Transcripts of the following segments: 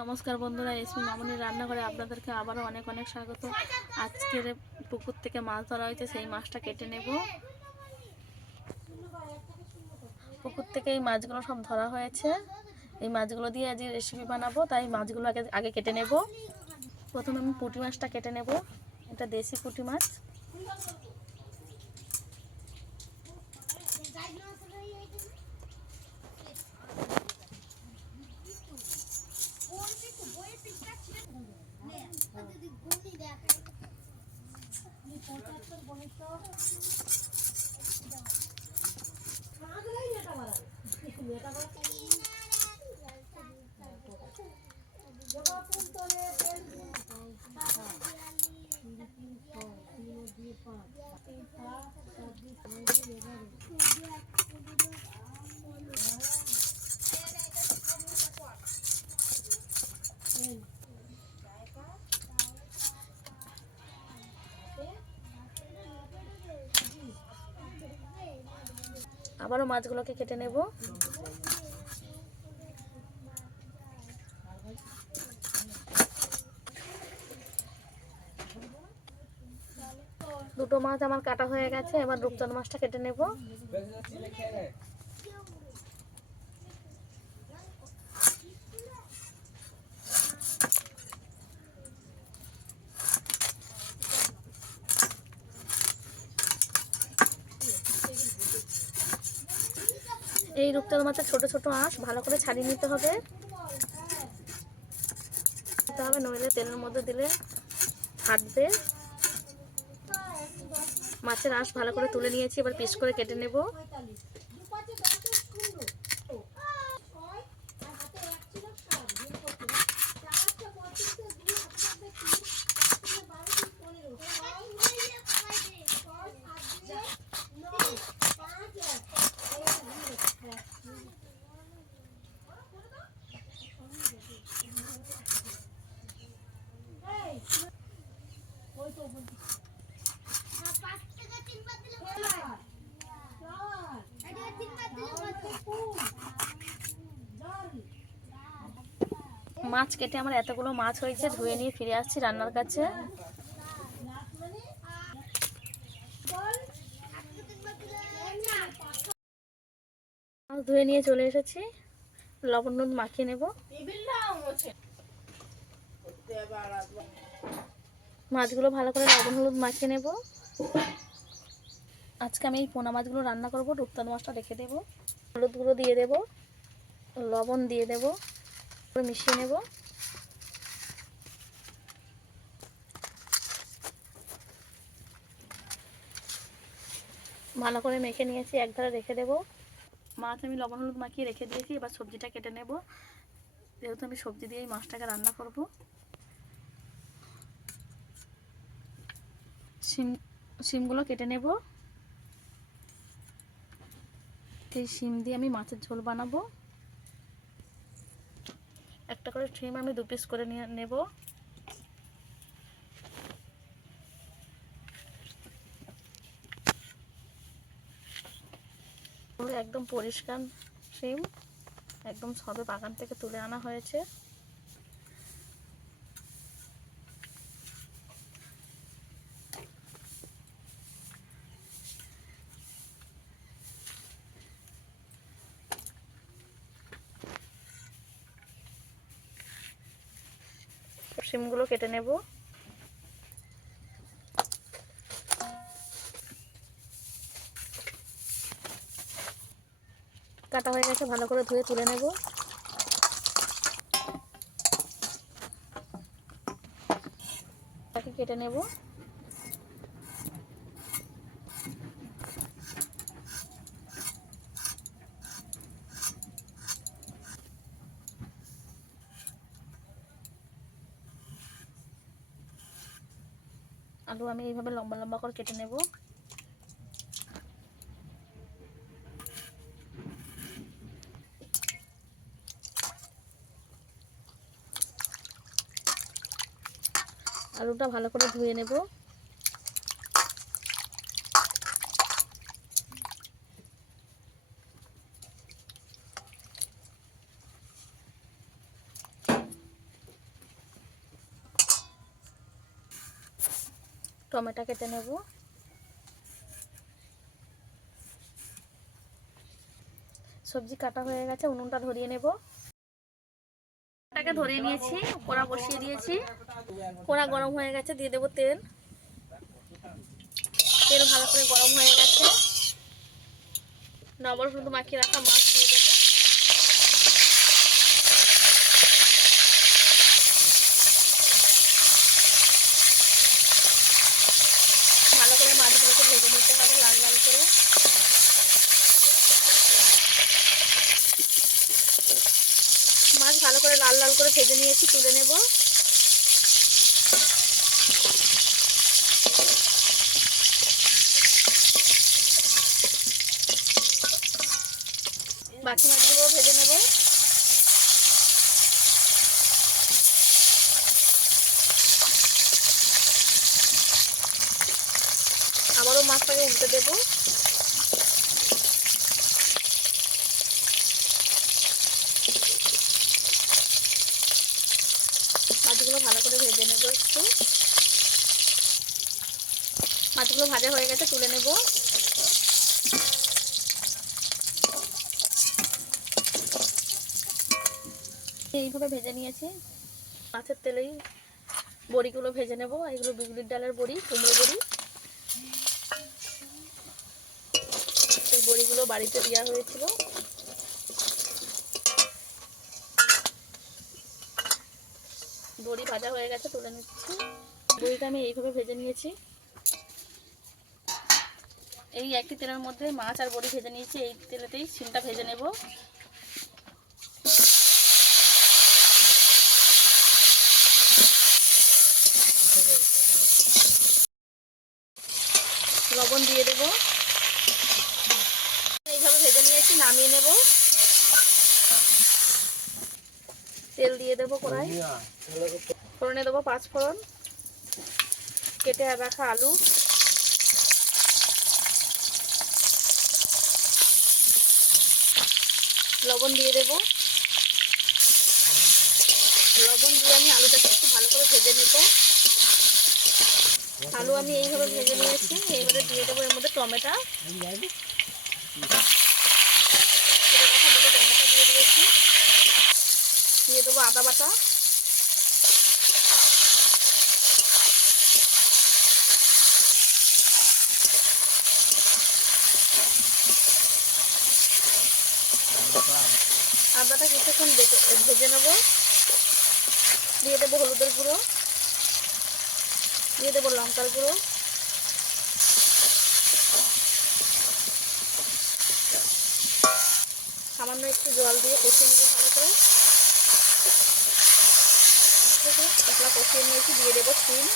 নমস্কার বন্ধুরা, এসমি মামুনির রান্নাঘরে আপনাদেরকে আবারও অনেক অনেক স্বাগত। আজকের পুকুর থেকে মাছ ধরা হয়েছে, সেই মাছটা কেটে নেব। পুকুর থেকে এই মাছগুলো সব ধরা হয়েছে। এই মাছগুলো দিয়ে আজ রেসিপি বানাবো, তাই মাছগুলো আগে কেটে নেব। প্রথমে আমি পুঁটি মাছটা কেটে নেব। এটা দেশি পুঁটি মাছ। আবারও মাছগুলোকে কেটে নেব। দুটো মাছ আমার কাটা হয়ে গেছে, এবার রূপচাঁদ মাছটা কেটে নেব। এই রূপচাঁদ মাছের ছোট ছোট আঁশ ভালো করে ছাড়িয়ে নিতে হবে, নইলে তেলের মধ্যে দিলে ফাটবে। মাছের আঁশ ভালো করে তুলে নিয়েছি, এবার পিস করে কেটে নেব। মাছ কেটে আমার এতগুলো মাছ হয়েছে, ধুয়ে নিয়ে ফিরে আসছি রান্নার কাছে। মাছ ধুয়ে নিয়ে চলে এসেছি, লবণ নুন মাখিয়ে নেব। মাছগুলো ভালো করে লবণ হলুদ মাখিয়ে নেব। আজকে আমি এই পোনা মাছগুলো রান্না করব। রূপচাঁদ মাছটা রেখে দেবো। হলুদ গুঁড়ো দিয়ে দেব, লবণ দিয়ে দেব, মিশিয়ে নেব। ভালো করে মেখে নিয়েছি, একধারে রেখে দেব। মাছ আমি লবণ হলুদ মাখিয়ে রেখে দিয়েছি, এবার সবজিটা কেটে নেব। যেহেতু আমি সবজি দিয়ে এই মাছটাকে রান্না করব। শিমগুলো কেটে নেব। এই শিম দিয়ে আমি মাছের ঝোল বানাবো। একটা করে শিম আমি 2 পিস করে নিয়ে নেব। একদম পরিষ্কার শিম, একদম সবে বাগান থেকে তুলে আনা হয়েছে। শিমগুলো কেটে নেব। কাটা হয়ে গেছে, ভালো করে ধুয়ে তুলে নেব। তাকে কেটে নেব। আলু আমি এইভাবে লম্বা লম্বা করে কেটে নেব। আলুটা ভালো করে ধুয়ে নেব। টমেটো কেটে নেব। সবজি কাটা হয়ে গেছে, উনুনটা ধরিয়ে নেব। কড়াটাকে ধরিয়ে নিয়েছি, কড়া বসিয়ে দিয়েছি। কড়া গরম হয়ে গেছে, দিয়ে দেব তেল। তেল ভালো করে গরম হয়ে গেছে, লবণ হলুদ মাখিয়ে রাখা মাছ দিয়ে দেব। ভালো করে মাছগুলোকে ভেজে নিতে হবে লাল লাল করে। মাছ ভালো করে লাল লাল করে ভেজে নিয়েছি, তুলে নেব। বাকি মাছগুলো ভেজে নেব। আবারও মাছটাকে উল্টে দেব। মাছগুলো ভালো করে ভেজে নেব একটু। মাছগুলো ভাজা হয়ে গেছে, তুলে নেব। এইভাবে ভেজে নিয়েছি। মাছের তেলেই বড়িগুলো ভেজে নেব। এগুলো বিউলির ডালের বড়ি, কুমড়ো বড়ি। এই বড়িগুলো বাড়িতে দেওয়া হয়েছিল। বড়ি ভাজা হয়ে গেছে, তুলে নিচ্ছি। বড়িটা আমি এইভাবে ভেজে নিয়েছি। এই একই তেলের মধ্যে মাছ আর বড়ি ভেজে নিয়েছি। এই তেলেতেই শিমটা ভেজে নেব। লবণ দিয়ে দেব। এইভাবে ভেজে নিয়েছি, নামিয়ে নেব। তেল দিয়ে দেবো কড়াই। ফোড়নে দেবো 5 ফোড়ন, কেটে রাখা আলু, লবণ দিয়ে দেব। লবণ দিয়ে আমি আলুটাকে একটু ভালো করে ভেজে নেব। আলু আমি এইভাবে ভেজে নিয়েছি। এইবারে দিয়ে দেবো এর মধ্যে টমেটো। দিয়ে দিয়েছি। দিয়ে দেবো আদা বাটা, আদাটা কিছুক্ষণ ভেজে নেব। দিয়ে দেবো হলুদের গুঁড়ো, দিয়ে দেবো লঙ্কার গুঁড়ো, সামান্য একটু জল দিয়ে কষিয়ে নেবো ভালো করে। মশলা কষিয়ে নিয়েছি, দিয়ে দেবো শিম।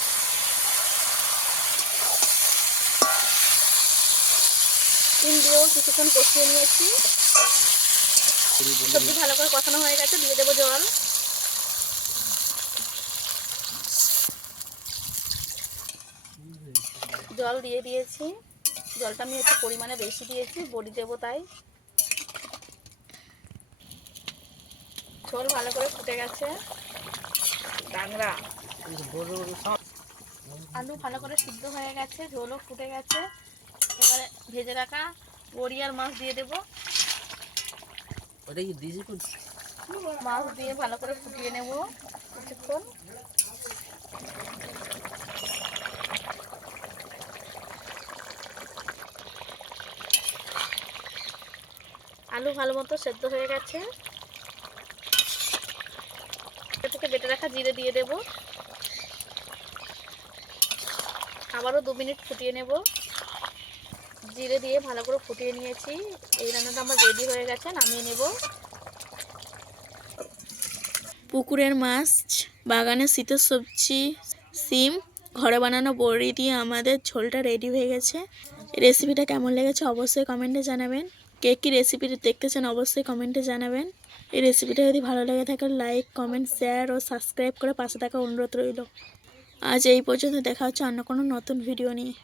শিম দিয়েও কিছুক্ষণ কষিয়ে নিয়েছি। সবজি ভালো করে কষানো হয়ে গেছে, দিয়ে দেবো জল। জল দিয়ে দিয়েছি। জলটা আমি একটু পরিমাণে বেশি দিয়েছি, বড়ি দেবো তাই। ঝোল ভালো করে ফুটে গেছে। ডাংরা আলু ভালো করে সিদ্ধ হয়ে গেছে, ঝোলও ফুটে গেছে। এবারে ভেজে রাখা বড়ি আর মাছ দিয়ে দেবো। মাছ দিয়ে ভালো করে ফুটিয়ে নেব কিছুক্ষণ। আলু ভালো মতো সেদ্ধ হয়ে গেছে। থেকে বেটে রাখা জিরে দিয়ে দেব। আবারও 2 মিনিট ফুটিয়ে নেব। জিরে দিয়ে ভালো করে ফুটিয়ে নিয়েছি। এই রান্নাটা আমার রেডি হয়ে গেছে, নামিয়ে নেব। পুকুরের মাছ, বাগানের শীতের সবজি, সিম, ঘরে বানানো বড়ি দিয়ে আমাদের ঝোলটা রেডি হয়ে গেছে। রেসিপিটা কেমন লেগেছে অবশ্যই কমেন্টে জানাবেন। কে কী রেসিপি দেখতে চান অবশ্যই কমেন্টে জানাবেন। এই রেসিপিটা যদি ভালো লেগে থাকে লাইক, কমেন্ট, শেয়ার ও সাবস্ক্রাইব করে পাশে থাকা অনুরোধ রইল। আজ এই পর্যন্ত, দেখা হচ্ছে অন্য কোনো নতুন ভিডিও নিয়ে।